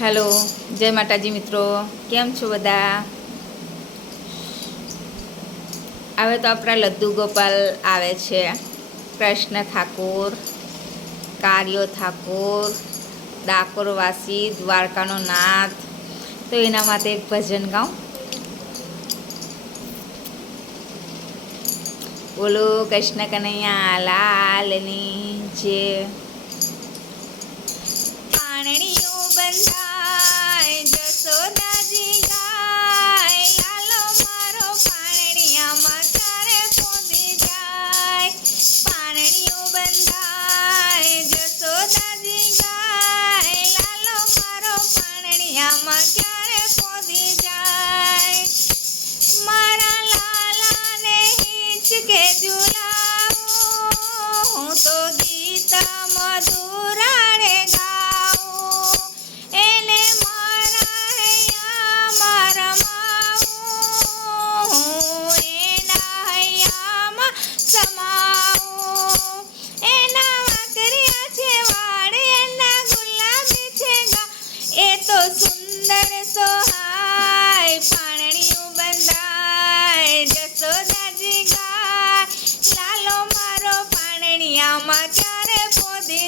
Hello, જય માતાજી મિત્રો. કેમ છો બધા? હવે તો આપણા લદ્દુ ગોપાલ આવે છે. કૃષ્ણ ઠાકોર, કાર્યો ઠાકોર, ડાકોરવાસી, દ્વારકાનો નાથ. તો એના માટે એક ભજન ગાઉં. બોલો, કૃષ્ણ કનૈયા લાલની જે. પાણણીઓ மகனாய் ஜசோதா আমাকে আর পদে